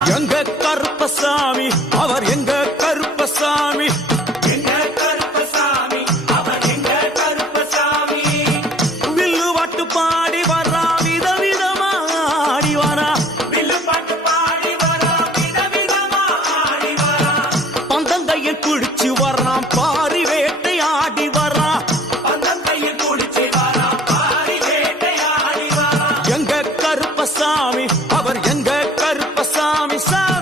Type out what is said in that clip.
எங்க கருப்பசாமி அவர் எங்க கருப்பசாமி, எங்க கருப்பசாமி அவர் எங்க கருப்பசாமி. வில்லு பாட்டு பாடி வரா, விதவிதமா ஆடி வரா, வில்லு பாட்டு பாடி வரா, விதவிதமா ஆடி வரா. பந்தங்கையை குடிச்சு வர்றான், பாரி வேட்டை ஆடி வரா, பந்தங்கையில் குடிச்சு வரா, பாரி வேட்டையாடி வரா. எங்க கருப்பசாமி அவர் எங்க கருப்பசாமி சாமி.